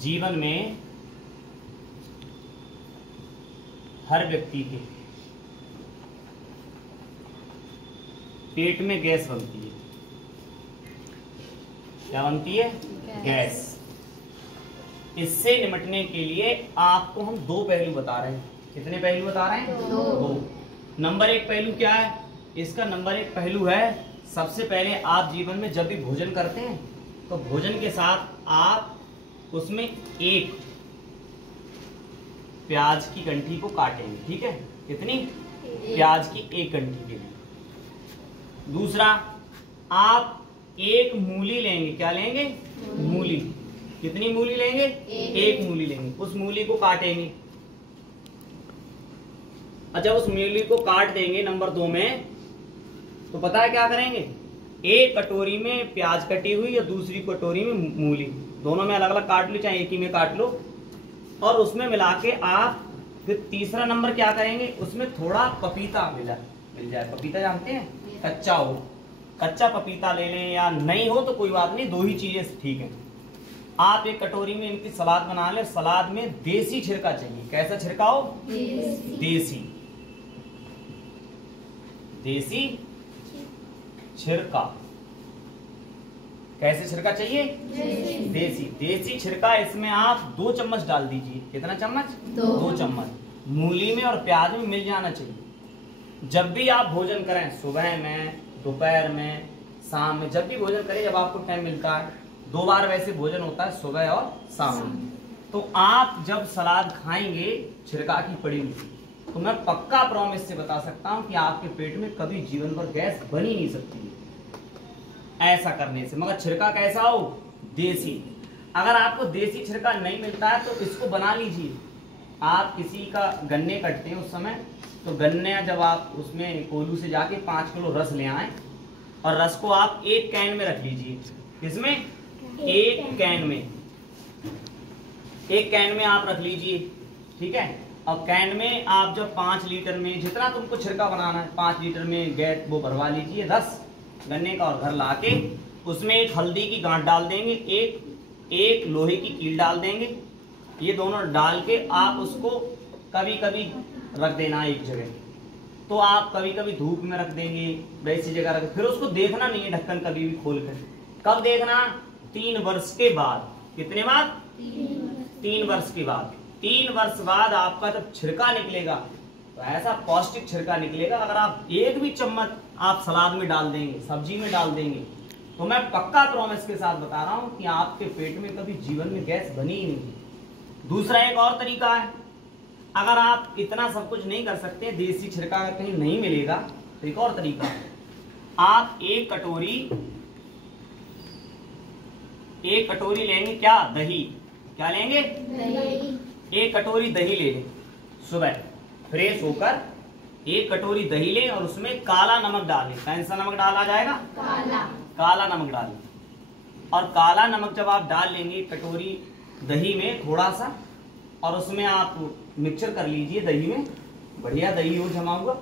जीवन में हर व्यक्ति के पेट में गैस बनती है। क्या बनती है? गैस। इससे निपटने के लिए आपको हम दो पहलू बता रहे हैं। कितने पहलू बता रहे हैं? दो। नंबर एक पहलू क्या है इसका? नंबर एक पहलू है, सबसे पहले आप जीवन में जब भी भोजन करते हैं तो भोजन के साथ आप उसमें एक प्याज की गंठी को काटेंगे। ठीक है? कितनी? प्याज की एक गंठी के लिए। दूसरा, आप एक मूली लेंगे। क्या लेंगे? मूली। कितनी मूली लेंगे? एक मूली लेंगे। उस मूली को काटेंगे। अच्छा, उस मूली को काट देंगे नंबर 2 में, तो पता है क्या करेंगे? एक कटोरी में प्याज कटी हुई या दूसरी कटोरी में मूली, दोनों में अलग अलग काट लो, चाहे एक ही में काट लो, और उसमें मिला के आप फिर तीसरा नंबर क्या करेंगे? उसमें थोड़ा पपीता मिल जाए। पपीता जानते हैं? कच्चा हो, कच्चा पपीता ले लें, या नहीं हो तो कोई बात नहीं, दो ही चीजें ठीक है। आप एक कटोरी में इनकी सलाद बना लें। सलाद में देसी छिड़का चाहिए। कैसा छिड़काओ? देसी छिड़का। कैसे छिड़का चाहिए? देसी छिड़का। इसमें आप 2 चम्मच डाल दीजिए। कितना चम्मच? 2 चम्मच। मूली में और प्याज में मिल जाना चाहिए। जब भी आप भोजन करें, सुबह में, दोपहर में, शाम में, जब भी भोजन करें, जब आपको टाइम मिलता है, 2 बार वैसे भोजन होता है, सुबह और शाम में, तो आप जब सलाद खाएंगे छिड़का की पड़ी हुई, तो मैं पक्का प्रॉमिस से बता सकता हूं कि आपके पेट में कभी जीवन भर गैस बन ही नहीं सकती है ऐसा करने से। मगर छिड़का कैसा हो? देसी। अगर आपको देसी छिड़का नहीं मिलता है तो इसको बना लीजिए। आप किसी का गन्ने कटते हैं उस समय, तो गन्ने जब आप उसमें कोल्हू से जाके 5 किलो रस ले आए, और रस को आप एक कैन में रख लीजिए। किसमें? एक कैन में आप रख लीजिए। ठीक है? और कैन में आप जब 5 लीटर में, जितना तुमको छिड़का बनाना है, 5 लीटर में गैस वो भरवा लीजिए रस गन्ने का, और घर लाके उसमें एक हल्दी की गांठ डाल देंगे, एक लोहे की कील डाल देंगे। ये दोनों डाल के आप उसको कभी कभी रख देना एक जगह, तो आप कभी कभी धूप में रख देंगे, वैसी जगह रख, फिर उसको देखना नहीं है ढक्कन कभी भी खोल कर। कब देखना? 3 वर्ष के बाद। कितने बाद? 3 वर्ष के बाद। 3 वर्ष बाद आपका जब छिड़का निकलेगा तो ऐसा पौष्टिक छिड़का निकलेगा। अगर आप एक भी चम्मच आप सलाद में डाल देंगे, सब्जी में डाल देंगे, तो मैं पक्का प्रॉमिस के साथ बता रहा हूं कि आपके पेट में कभी जीवन में गैस बनी ही नहीं। दूसरा एक और तरीका है, अगर आप इतना सब कुछ नहीं कर सकते, देसी छिड़का अगर कहीं नहीं मिलेगा, तो एक और तरीका है, आप एक कटोरी लेंगे। क्या? दही। क्या लेंगे? दही। एक कटोरी दही ले लें। सुबह फ्रेश होकर एक कटोरी दही लें और उसमें काला नमक डालें। कौन सा नमक डाला जाएगा? काला नमक डालें। और काला नमक जब आप डाल लेंगे कटोरी दही में थोड़ा सा, और उसमें आप मिक्सचर कर लीजिए दही में, बढ़िया दही हो जमा हुआ,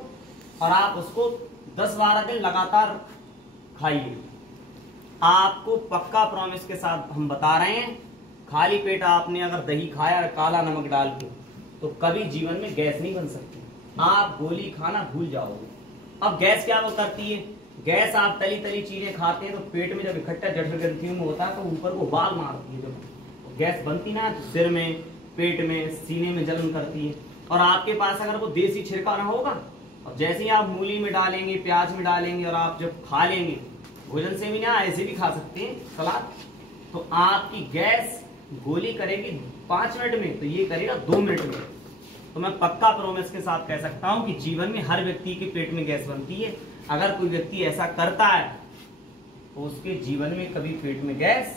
और आप उसको 10-12 दिन लगातार खाइए। आपको पक्का प्रॉमिस के साथ हम बता रहे हैं, खाली पेट आपने अगर दही खाया काला नमक डाल के, तो कभी जीवन में गैस नहीं बन सकती। आप गोली खाना भूल जाओगे। अब गैस क्या वो करती है? गैस, आप तली चीजें खाते हैं तो पेट में जब इकट्ठा जठर ग्रंथियों में होता है तो ऊपर को बाल मारती है। जब गैस बनती ना तो सिर में, पेट में, सीने में जलन करती है। और आपके पास अगर वो देसी छिड़का ना होगा, और जैसे ही आप मूली में डालेंगे, प्याज में डालेंगे, और आप जब खा लेंगे, भोजन से भी ना, ऐसे भी खा सकते हैं सलाद, तो आपकी गैस गोली करेगी 5 मिनट में, तो ये करेगा 2 मिनट में। तो मैं पक्का प्रॉमिस के साथ कह सकता हूं कि जीवन में हर व्यक्ति के पेट में गैस बनती है। अगर कोई व्यक्ति ऐसा करता है तो उसके जीवन में कभी पेट में गैस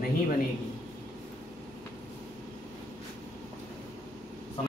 नहीं बनेगी।